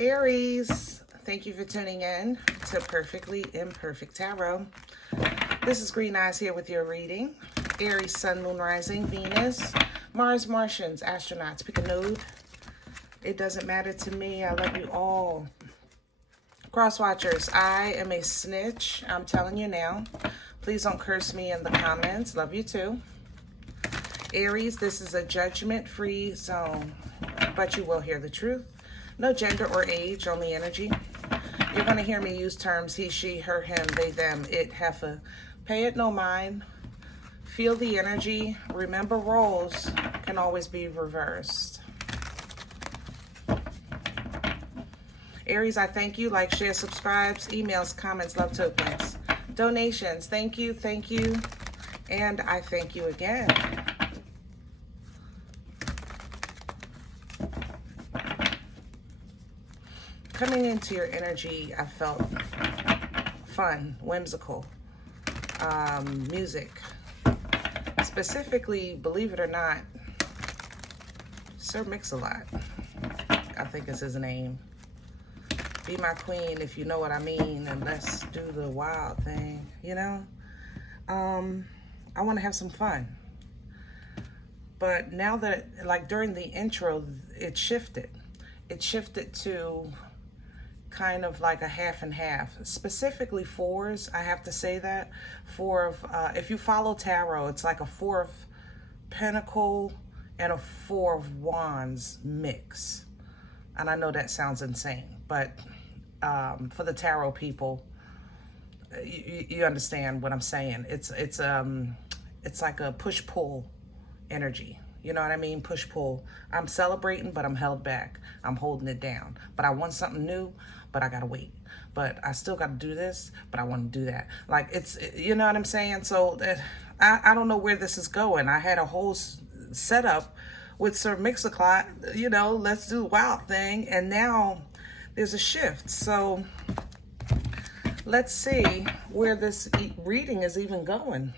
Aries, thank you for tuning in to Perfectly Imperfect Tarot. This is Green Eyes here with your reading. Aries, Sun, Moon, Rising, Venus, Mars, Martians, astronauts. Pick a node. It doesn't matter to me. I love you all. Cross watchers, I am a snitch. I'm telling you now. Please don't curse me in the comments. Love you too. Aries, this is a judgment-free zone, but you will hear the truth. No gender or age, only energy. You're going to hear me use terms he, she, her, him, they, them, it, heifer. Pay it no mind. Feel the energy. Remember, roles can always be reversed. Aries, I thank you. Like, share, subscribes, emails, comments, love tokens, donations. Thank you, and I thank you again. Coming into your energy, I felt fun, whimsical, music. Specifically, believe it or not, Sir Mix-a-Lot, I think is his name. Be my queen if you know what I mean, and let's do the wild thing, you know? I want to have some fun. But now that, like during the intro, it shifted. It shifted to kind of like a half and half, specifically fours. I have to say that if you follow tarot, it's like a 4 of pentacle and a 4 of wands mix. And I know that sounds insane, but for the tarot people, you understand what I'm saying. It's like a push-pull energy. You know what I mean? Push-pull. I'm celebrating, but I'm held back. I'm holding it down. But I want something new, but I gotta wait. But I still gotta do this, but I want to do that. Like, you know what I'm saying? So I don't know where this is going. I had a whole setup with Sir Mix-a-Lot, you know, let's do the wild thing. And now there's a shift. So let's see where this reading is even going.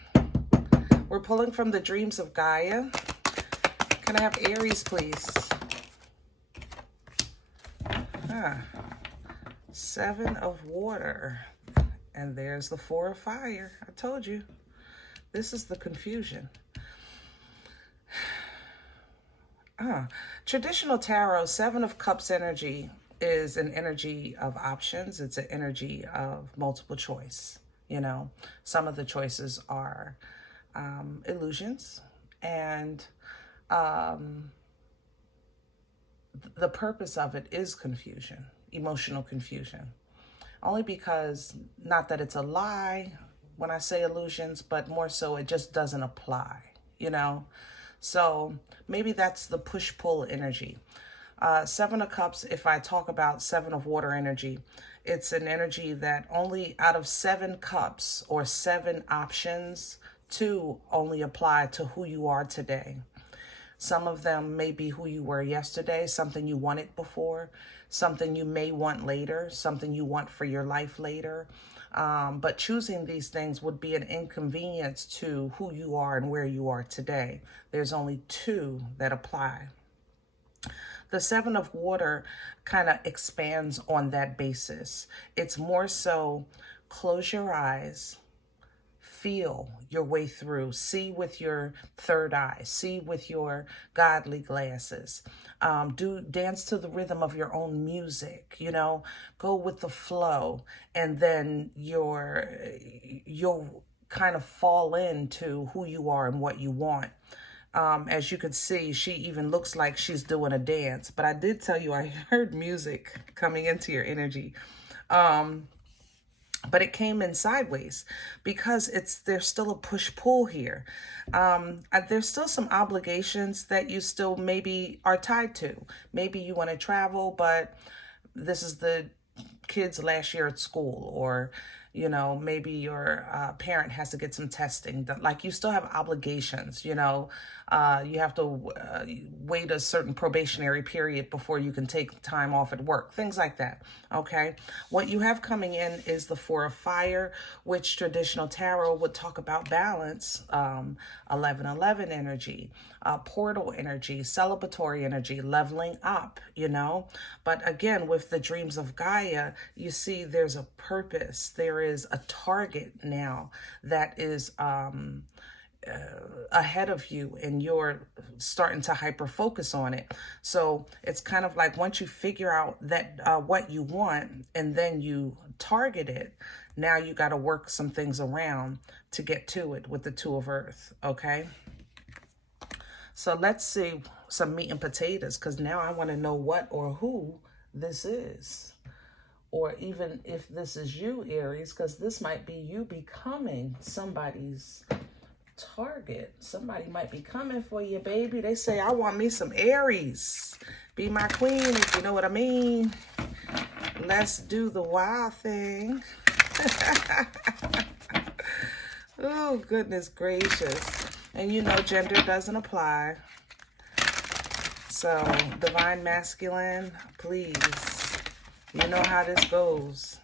We're pulling from the Dreams of Gaia. Can I have Aries, please? 7 of water. And there's the 4 of fire. I told you. This is the confusion. Traditional tarot, 7 of Cups energy is an energy of options. It's an energy of multiple choice. You know, some of the choices are illusions, and the purpose of it is confusion, emotional confusion. Only because, not that it's a lie when I say illusions, but more so it just doesn't apply, you know? So maybe that's the push-pull energy. 7 of Cups, if I talk about 7 of water energy, it's an energy that only out of 7 cups or 7 options, 2 only apply to who you are today. Some of them may be who you were yesterday, something you wanted before, something you may want later, something you want for your life later. But choosing these things would be an inconvenience to who you are and where you are today. There's only 2 that apply. The 7 of water kind of expands on that basis. It's more so close your eyes, feel your way through, see with your third eye, see with your godly glasses, dance to the rhythm of your own music, you know, go with the flow, and then you'll kind of fall into who you are and what you want. As you can see, she even looks like she's doing a dance, but I did tell you I heard music coming into your energy. But it came in sideways because there's still a push-pull here. There's still some obligations that you still maybe are tied to. Maybe you want to travel, but this is the kid's last year at school, or, you know, maybe your parent has to get some testing. Like, you still have obligations, you know. You have to wait a certain probationary period before you can take time off at work, things like that, okay? What you have coming in is the Four of Fire, which traditional tarot would talk about balance, 1111 energy, portal energy, celebratory energy, leveling up, you know? But again, with the dreams of Gaia, you see there's a purpose. There is a target now that is ahead of you, and you're starting to hyper focus on it. So it's kind of like once you figure out that what you want and then you target it, now you got to work some things around to get to it with the Two of Earth, okay? So let's see some meat and potatoes, because now I want to know what or who this is. Or even if this is you, Aries, because this might be you becoming somebody's target. Somebody might be coming for you, baby. They say, I want me some Aries. Be my queen, if you know what I mean. Let's do the wild thing. Oh, goodness gracious. And you know, gender doesn't apply. So, divine masculine, please. You know how this goes.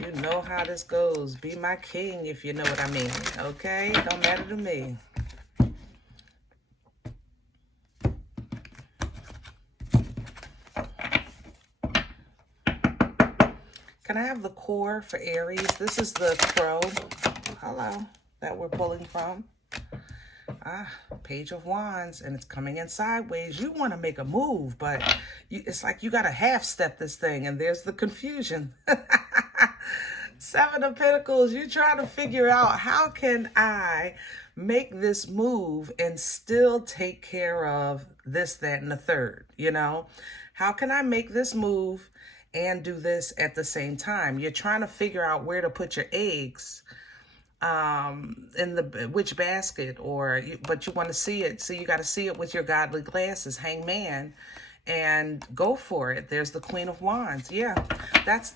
You know how this goes. Be my king, if you know what I mean. Okay? Don't matter to me. Can I have the core for Aries? This is the crow. Hello. That we're pulling from. Page of Wands, and it's coming in sideways. You want to make a move, but it's like you got to half step this thing, and there's the confusion. Seven of Pentacles, you're trying to figure out, how can I make this move and still take care of this, that, and the third, you know? How can I make this move and do this at the same time? You're trying to figure out where to put your eggs, in which basket, but you want to see it, so you got to see it with your godly glasses, Hangman, and go for it. There's the Queen of Wands. Yeah, that's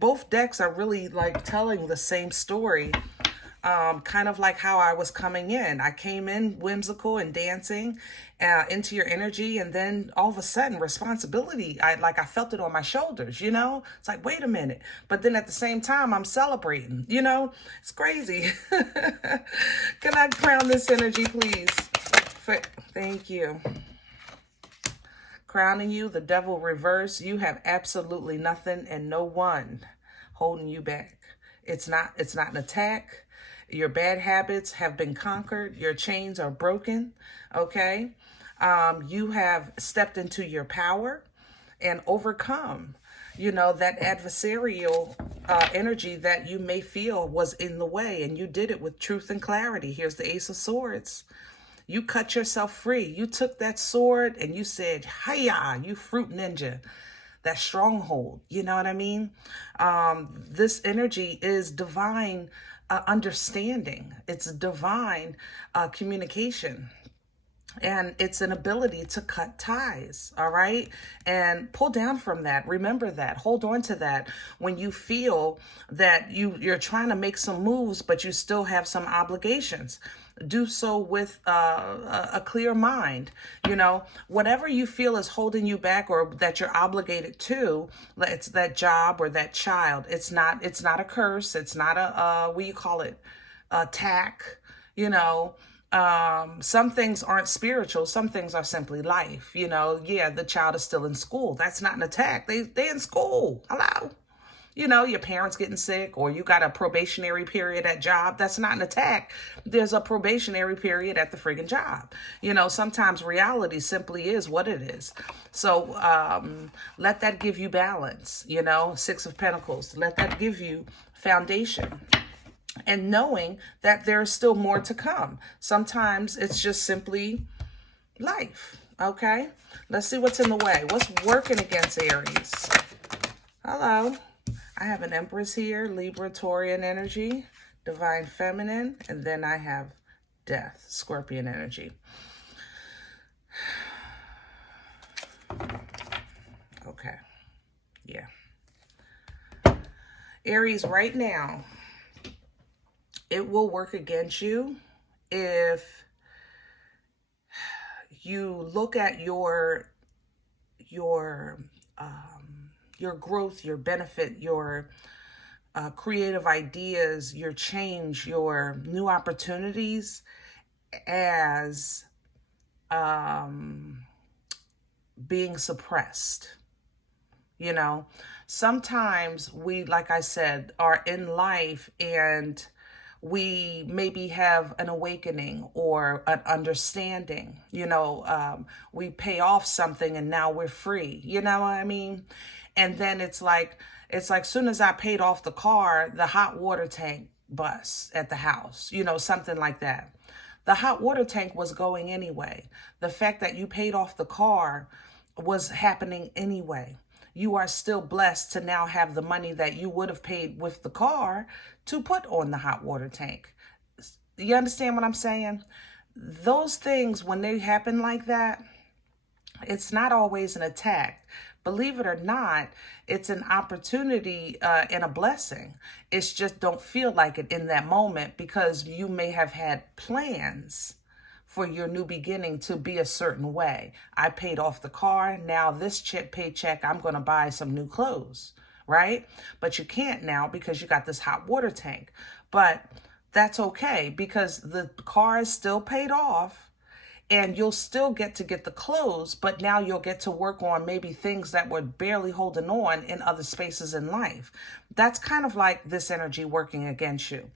both decks are really like telling the same story, kind of like how I was coming in. I came in whimsical and dancing into your energy, and then all of a sudden responsibility, I felt it on my shoulders, you know? It's like, wait a minute. But then at the same time, I'm celebrating, you know? It's crazy. Can I crown this energy, please? Thank you. Crowning you, the devil reverse. You have absolutely nothing and no one holding you back. It's not an attack. Your bad habits have been conquered. Your chains are broken, okay? You have stepped into your power and overcome, you know, that adversarial energy that you may feel was in the way, and you did it with truth and clarity. Here's the Ace of Swords. You cut yourself free. You took that sword and you said, hiya, you fruit ninja. That stronghold, you know what I mean? This energy is divine understanding. It's divine communication. And it's an ability to cut ties, all right? And pull down from that. Remember that. Hold on to that when you feel that you're trying to make some moves, but you still have some obligations. Do so with a clear mind. You know, whatever you feel is holding you back or that you're obligated to, it's that job or that child. It's not a curse. It's not what do you call it? Attack, you know. Some things aren't spiritual. Some things are simply life. You know, yeah, the child is still in school. That's not an attack. They in school. Hello. You know, your parents getting sick, or you got a probationary period at job. That's not an attack. There's a probationary period at the friggin' job. You know, sometimes reality simply is what it is. So let that give you balance, you know, Six of Pentacles. Let that give you foundation. And knowing that there's still more to come. Sometimes it's just simply life, okay? Let's see what's in the way. What's working against Aries? Hello. I have an Empress here, Libra, Taurian energy, Divine Feminine, and then I have Death, Scorpion energy. Okay. Yeah. Aries, right now, it will work against you if you look at your growth, your benefit, your creative ideas, your change, your new opportunities as being suppressed. You know, sometimes we, like I said, are in life and we maybe have an awakening or an understanding. You know, we pay off something and now we're free. You know what I mean? And then it's like soon as I paid off the car, the hot water tank busts at the house, you know, something like that. The hot water tank was going anyway. The fact that you paid off the car was happening anyway. You are still blessed to now have the money that you would have paid with the car to put on the hot water tank. You understand what I'm saying? Those things, when they happen like that, it's not always an attack. Believe it or not, it's an opportunity and a blessing. It's just don't feel like it in that moment because you may have had plans for your new beginning to be a certain way. I paid off the car. Now this paycheck, I'm going to buy some new clothes, right? But you can't now because you got this hot water tank. But that's okay because the car is still paid off and you'll still get the clothes, but now you'll get to work on maybe things that were barely holding on in other spaces in life. That's kind of like this energy working against you.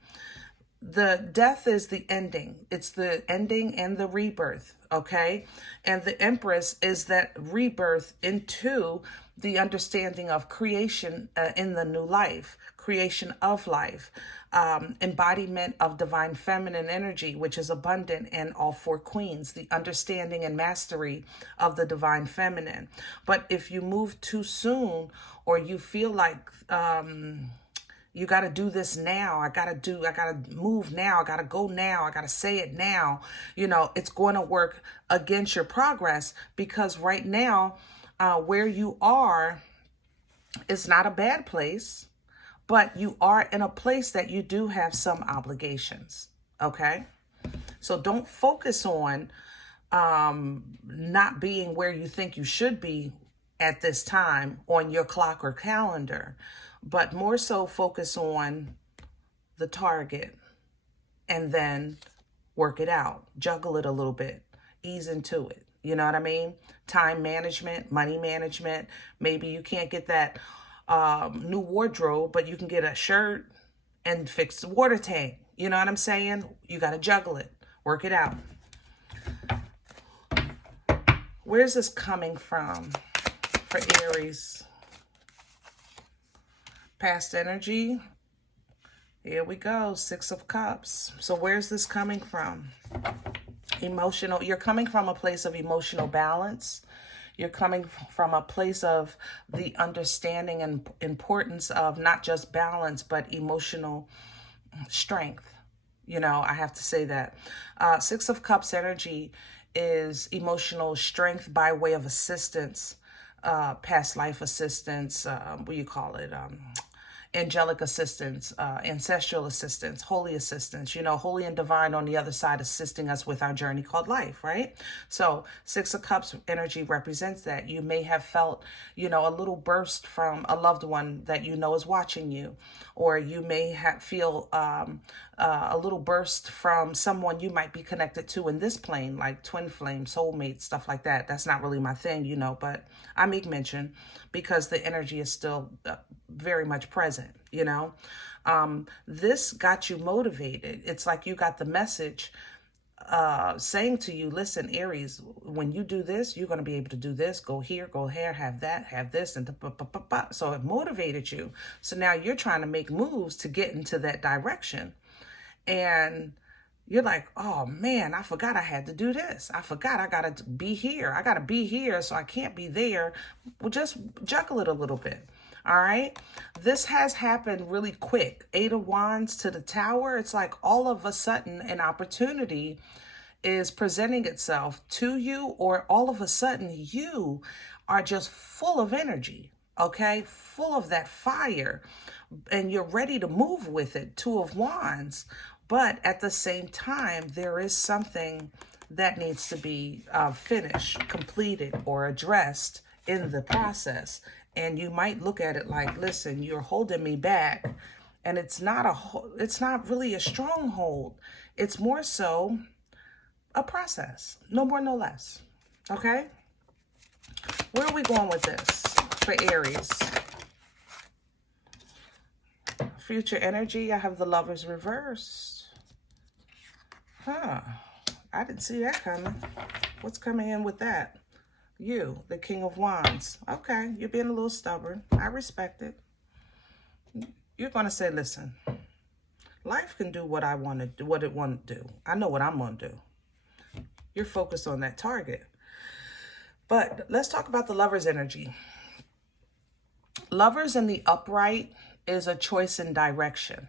The death is the ending. It's the ending and the rebirth, okay? And the Empress is that rebirth into the understanding of creation in the new life, creation of life, embodiment of divine feminine energy, which is abundant in all four queens, the understanding and mastery of the divine feminine. But if you move too soon or you feel like, you got to do this now. I got to move now. I got to go now. I got to say it now. You know, it's going to work against your progress because right now, where you are is not a bad place, but you are in a place that you do have some obligations. Okay. So don't focus on, not being where you think you should be at this time on your clock or calendar, but more so focus on the target and then work it out, juggle it a little bit, ease into it. You know what I mean? Time management, money management. Maybe you can't get that new wardrobe, but you can get a shirt and fix the water tank. You know what I'm saying? You got to juggle it, work it out. Where's this coming from for Aries? Past energy. Here we go. 6 of Cups. So where's this coming from? Emotional. You're coming from a place of emotional balance. You're coming from a place of the understanding and importance of not just balance, but emotional strength. You know, I have to say that. 6 of Cups energy is emotional strength by way of assistance, past life assistance, what do you call it? Angelic assistance, ancestral assistance, holy assistance, you know, holy and divine on the other side assisting us with our journey called life, right? So 6 of Cups energy represents that. You may have felt, you know, a little burst from a loved one that you know is watching you, or you may feel a little burst from someone you might be connected to in this plane, like twin flame, soulmate, stuff like that. That's not really my thing, you know, but I make mention because the energy is still very much present, you know. This got you motivated. It's like you got the message saying to you, listen, Aries, when you do this, you're going to be able to do this, go here, go here, have that, have this, and so it motivated you. So now you're trying to make moves to get into that direction. And you're like, oh man, I forgot I had to do this. I forgot I got to be here. I got to be here, so I can't be there. Well, just juggle it a little bit. All right. This has happened really quick. 8 of Wands to the Tower. It's like all of a sudden an opportunity is presenting itself to you, or all of a sudden you are just full of energy. Okay. Full of that fire and you're ready to move with it. 2 of Wands. But at the same time, there is something that needs to be finished, completed, or addressed in the process. And you might look at it like, listen, you're holding me back. And it's not really a stronghold. It's more so a process. No more, no less. Okay? Where are we going with this for Aries? Future energy, I have the Lovers reversed. Huh. I didn't see that coming. What's coming in with that? You, the King of Wands. Okay, you're being a little stubborn. I respect it. You're going to say, listen, life can do what I want to do, what it want to do. I know what I'm going to do. You're focused on that target. But let's talk about the Lovers energy. Lovers in the upright is a choice in direction.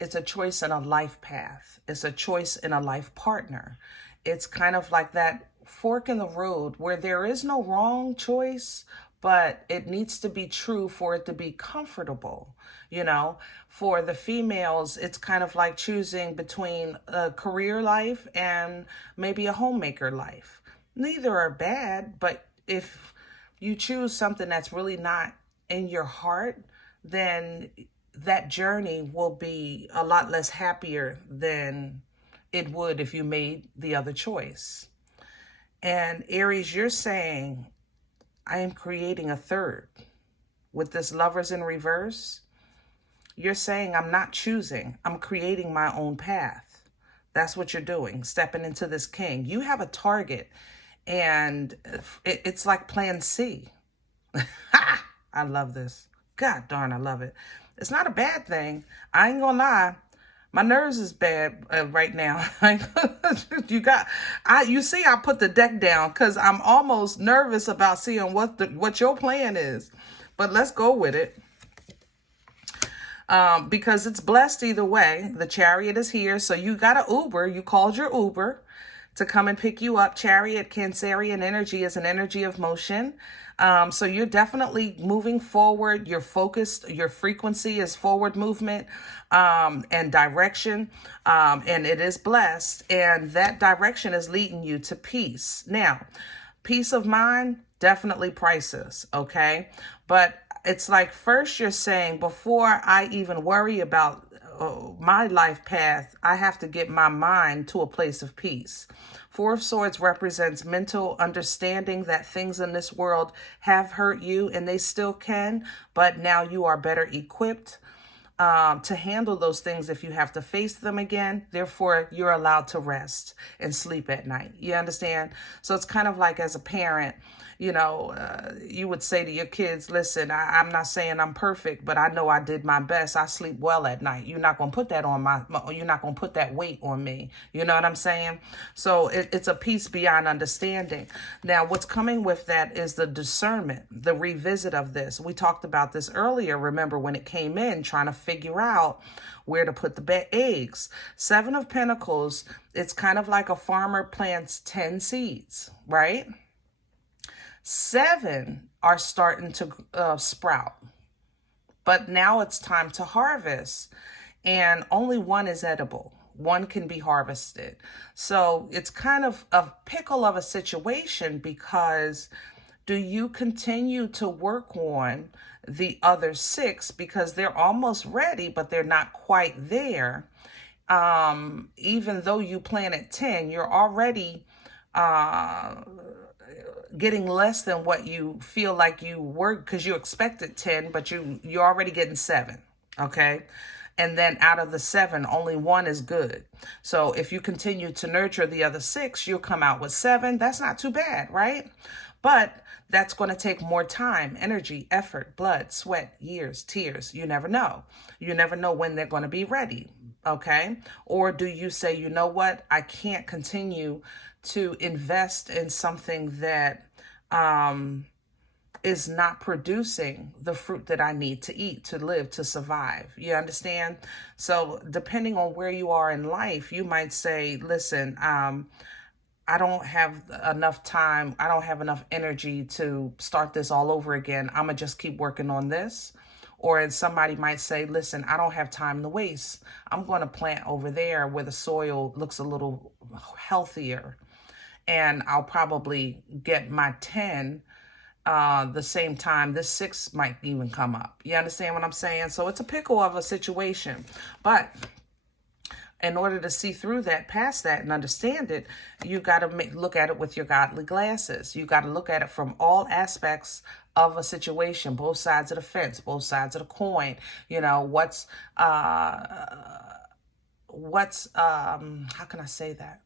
It's a choice in a life path. It's a choice in a life partner. It's kind of like that fork in the road where there is no wrong choice, but it needs to be true for it to be comfortable. You know, for the females, it's kind of like choosing between a career life and maybe a homemaker life. Neither are bad, but if you choose something that's really not in your heart, then that journey will be a lot less happier than it would if you made the other choice. And Aries, you're saying, I am creating a third. With this Lovers in reverse, you're saying I'm not choosing. I'm creating my own path. That's what you're doing, stepping into this king. You have a target, and it's like plan C. I love this. God darn, I love it. It's not a bad thing. I ain't gonna lie. My nerves is bad right now. You see, I put the deck down because I'm almost nervous about seeing what your plan is. But let's go with it. Because it's blessed either way. The Chariot is here. So you got an Uber. You called your Uber to come and pick you up. Chariot, Cancerian energy is an energy of motion. So you're definitely moving forward. You're focused. Your frequency is forward movement and direction. And it is blessed. And that direction is leading you to peace. Now, peace of mind, definitely priceless. Okay. But it's like first you're saying, before I even worry about my life path, I have to get my mind to a place of peace. Four of Swords represents mental understanding that things in this world have hurt you and they still can, but now you are better equipped to handle those things if you have to face them again. Therefore, you're allowed to rest and sleep at night. You understand? So it's kind of like as a parent, you know, you would say to your kids, listen, I'm not saying I'm perfect, but I know I did my best. I sleep well at night. You're not going to put that on you're not going to put that weight on me. You know what I'm saying? So it's a peace beyond understanding. Now, what's coming with that is the discernment, the revisit of this. We talked about this earlier. Remember when it came in, trying to figure out where to put the eggs. Seven of Pentacles, it's kind of like a farmer plants 10 seeds, right? 7 are starting to sprout, but now it's time to harvest, and only 1 is edible. 1 can be harvested. So it's kind of a pickle of a situation, because do you continue to work on the other 6 because they're almost ready, but they're not quite there? Even though you planted 10, you're already getting less than what you feel like you were, because you expected 10, but you're already getting 7. Okay. And then out of the 7, only 1 is good. So if you continue to nurture the other 6, you'll come out with 7. That's not too bad, right? But that's going to take more time, energy, effort, blood, sweat, years, tears. You never know. You never know when they're going to be ready. Okay. Or do you say, you know what? I can't continue to invest in something that is not producing the fruit that I need to eat, to live, to survive. You understand? So depending on where you are in life, you might say, listen, I don't have enough time. I don't have enough energy to start this all over again. I'm going to just keep working on this. Or somebody might say, listen, I don't have time to waste. I'm going to plant over there where the soil looks a little healthier. And I'll probably get my 10 the same time this 6 might even come up. You understand what I'm saying? So it's a pickle of a situation. But in order to see through that, past that, and understand it, you got to look at it with your godly glasses. You got to look at it from all aspects of a situation, both sides of the fence, both sides of the coin. You know, how can I say that?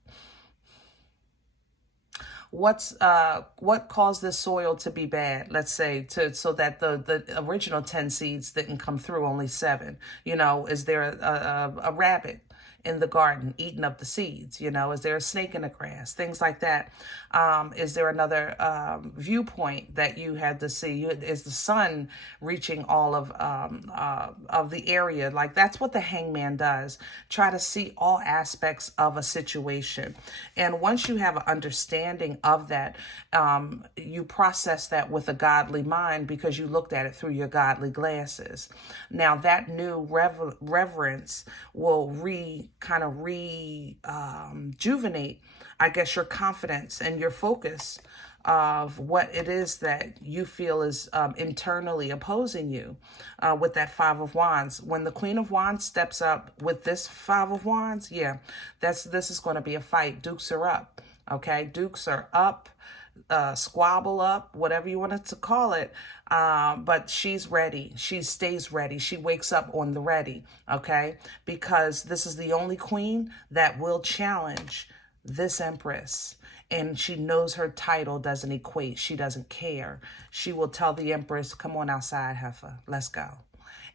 What caused this soil to be bad, let's say, so that the original 10 seeds didn't come through, only 7? You know, is there a rabbit in the garden eating up the seeds? You know, is there a snake in the grass? Things like that. Is there another viewpoint that you had to see? Is the sun reaching all of the area? Like, that's what the hangman does. Try to see all aspects of a situation. And once you have an understanding of that, you process that with a godly mind because you looked at it through your godly glasses. Now, that new reverence will rejuvenate, I guess, your confidence and your focus of what it is that you feel is internally opposing you with that 5 of Wands. When the Queen of Wands steps up with this 5 of Wands, yeah, this is going to be a fight. Dukes are up, okay? Dukes are up, squabble up, whatever you wanted to call it. But she's ready. She stays ready. She wakes up on the ready, okay? Because this is the only queen that will challenge this Empress. And she knows her title doesn't equate. She doesn't care. She will tell the Empress, come on outside, heifer. Let's go.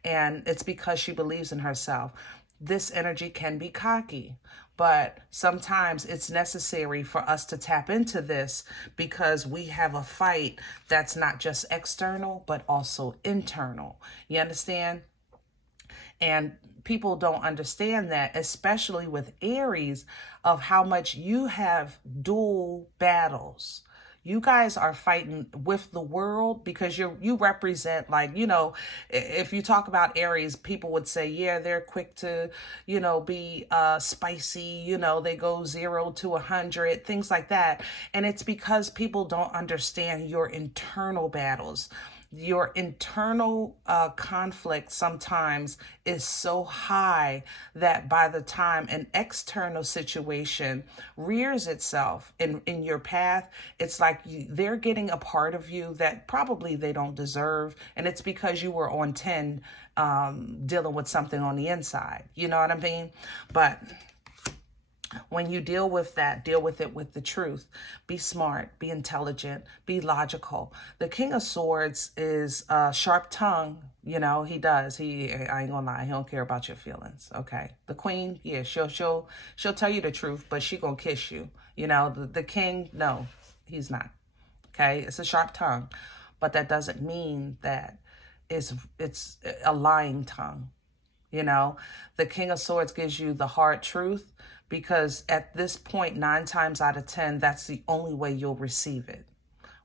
And it's because she believes in herself. This energy can be cocky, but sometimes it's necessary for us to tap into this because we have a fight that's not just external, but also internal. You understand? And people don't understand that, especially with Aries, of how much you have dual battles. You guys are fighting with the world because you represent, like, you know, if you talk about Aries, people would say, yeah, they're quick to, you know, be spicy, you know, they go 0 to 100, things like that. And it's because people don't understand your internal battles. Your internal conflict sometimes is so high that by the time an external situation rears itself in your path, it's like they're getting a part of you that probably they don't deserve. And it's because you were on 10 dealing with something on the inside. You know what I mean? But when you deal with that, deal with it with the truth. Be smart, be intelligent, be logical. The King of Swords is a sharp tongue. You know, he does. I ain't gonna lie, he don't care about your feelings. Okay. The Queen, yeah, she'll tell you the truth, but she gonna kiss you. You know, the King, no, he's not. Okay. It's a sharp tongue, but that doesn't mean that it's a lying tongue. You know, the King of Swords gives you the hard truth, because at this point, 9 times out of 10, that's the only way you'll receive it.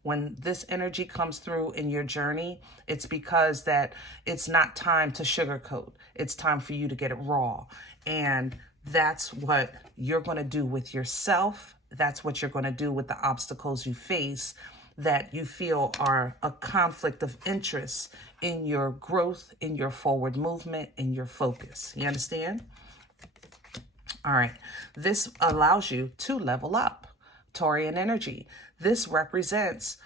When this energy comes through in your journey, it's because that it's not time to sugarcoat. It's time for you to get it raw. And that's what you're going to do with yourself. That's what you're going to do with the obstacles you face that you feel are a conflict of interest in your growth, in your forward movement, in your focus. You understand? All right. This allows you to level up. Taurian energy. This represents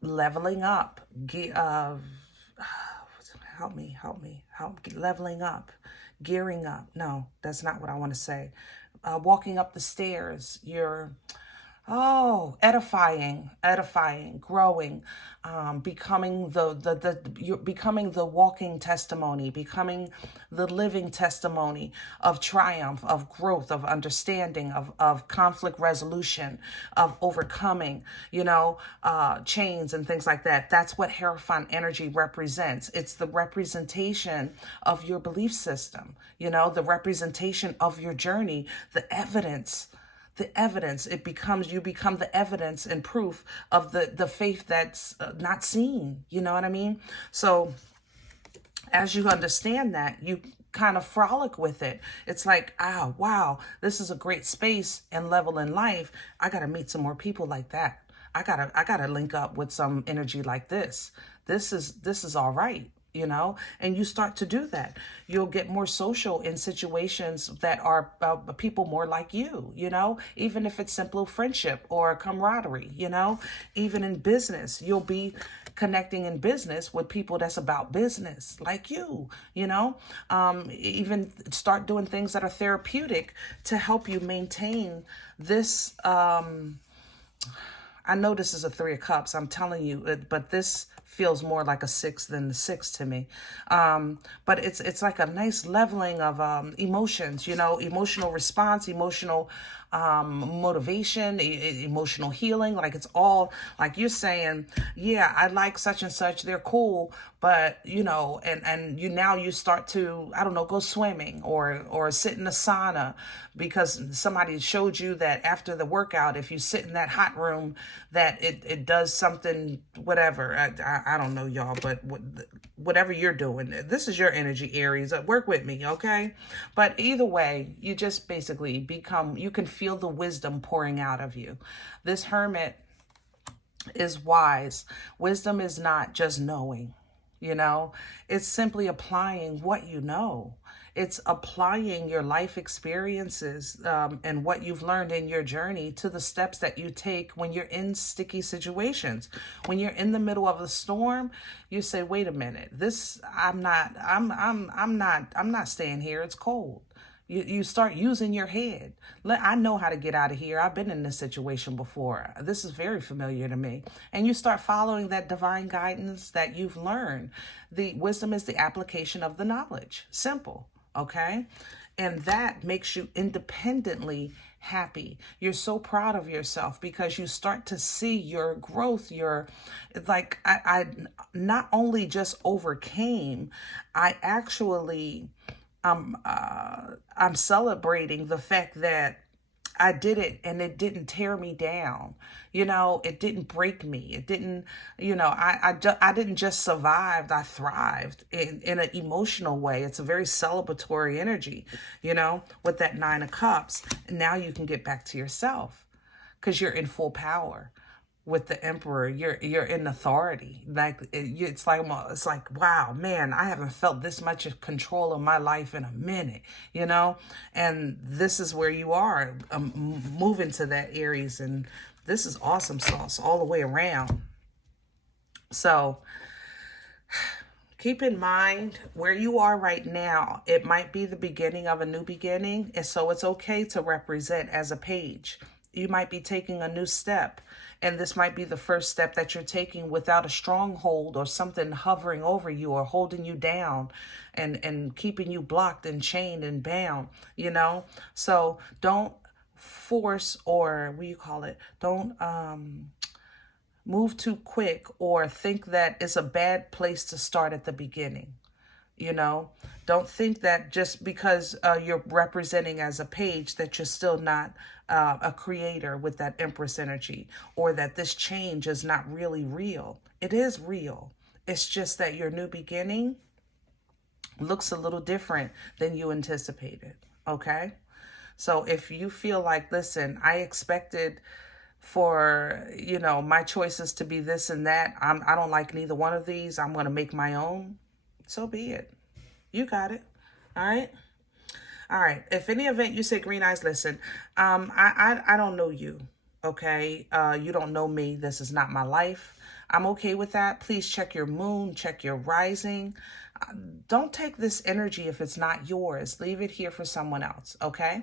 leveling up. Leveling up. Gearing up. No, that's not what I want to say. Walking up the stairs. You're edifying, growing, becoming you're becoming the walking testimony, becoming the living testimony of triumph, of growth, of understanding, of conflict resolution, of overcoming, you know, chains and things like that. That's what Hierophant energy represents. It's the representation of your belief system, you know, the representation of your journey, the evidence, you become the evidence and proof of the faith that's not seen. You know what I mean? So as you understand that, you kind of frolic with it. It's like, ah, wow, this is a great space and level in life. I got to meet some more people like that. I gotta link up with some energy like this. This is all right, you know? And you start to do that. You'll get more social in situations that are people more like you know? Even if it's simple friendship or camaraderie, you know? Even in business, you'll be connecting in business with people that's about business like you know? Even start doing things that are therapeutic to help you maintain this, I know this is a 3 of Cups, I'm telling you, but this feels more like a 6 than the 6 to me. But it's like a nice leveling of emotions, you know, emotional response, emotional motivation, emotional healing. Like it's all like you're saying, yeah, I like such and such, they're cool, but you know, and you now you start to, I don't know, go swimming or sit in a sauna because somebody showed you that after the workout, if you sit in that hot room, that it does something, whatever. I don't know, y'all, but whatever you're doing, this is your energy, Aries. Work with me, okay? But either way, you just basically become, you can feel the wisdom pouring out of you. This Hermit is wise. Wisdom is not just knowing, you know? It's simply applying what you know. It's applying your life experiences and what you've learned in your journey to the steps that you take when you're in sticky situations. When you're in the middle of a storm, you say, "Wait a minute. I'm not staying here. It's cold." You start using your head. I know how to get out of here. I've been in this situation before. This is very familiar to me. And you start following that divine guidance that you've learned. The wisdom is the application of the knowledge. Simple. Okay? And that makes you independently happy. You're so proud of yourself because you start to see your growth. Like I not only just overcame, I actually I'm celebrating the fact that I did it and it didn't tear me down. You know, it didn't break me. It didn't, you know, I didn't just survive. I thrived in an emotional way. It's a very celebratory energy, you know, with that 9 of Cups. And now you can get back to yourself because you're in full power. With the Emperor, you're in authority. Like it's like wow, man, I haven't felt this much control of my life in a minute, you know. And this is where you are moving to that, Aries, and this is awesome sauce all the way around. So keep in mind where you are right now. It might be the beginning of a new beginning, and so it's okay to represent as a page. You might be taking a new step, and this might be the first step that you're taking without a stronghold or something hovering over you or holding you down and keeping you blocked and chained and bound, you know? So don't force, or what do you call it? Don't move too quick or think that it's a bad place to start at the beginning. You know, don't think that just because you're representing as a page that you're still not a creator with that Empress energy, or that this change is not really real. It is real. It's just that your new beginning looks a little different than you anticipated. Okay? So if you feel like, listen, I expected for, you know, my choices to be this and that. I don't like neither one of these. I'm going to make my own. So be it. You got it. All right. All right. If any event you say green eyes, listen, I don't know you. Okay. You don't know me. This is not my life. I'm okay with that. Please check your moon, check your rising. Don't take this energy if it's not yours. Leave it here for someone else. Okay.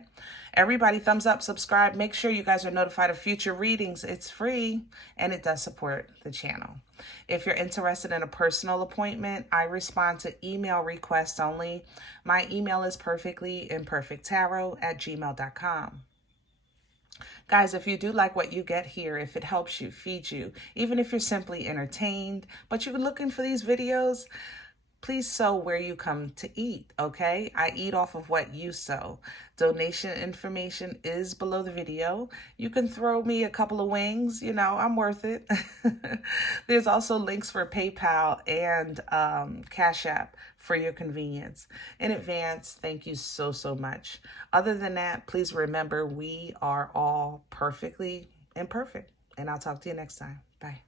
Everybody, thumbs up, subscribe. Make sure you guys are notified of future readings. It's free and it does support the channel. If you're interested in a personal appointment, I respond to email requests only. My email is perfectlyimperfecttarot@gmail.com. Guys, if you do like what you get here, if it helps you, feeds you, even if you're simply entertained, but you're looking for these videos, please sow where you come to eat, okay? I eat off of what you sow. Donation information is below the video. You can throw me a couple of wings, you know, I'm worth it. There's also links for PayPal and Cash App for your convenience. In advance, thank you so, so much. Other than that, please remember we are all perfectly imperfect. And I'll talk to you next time. Bye.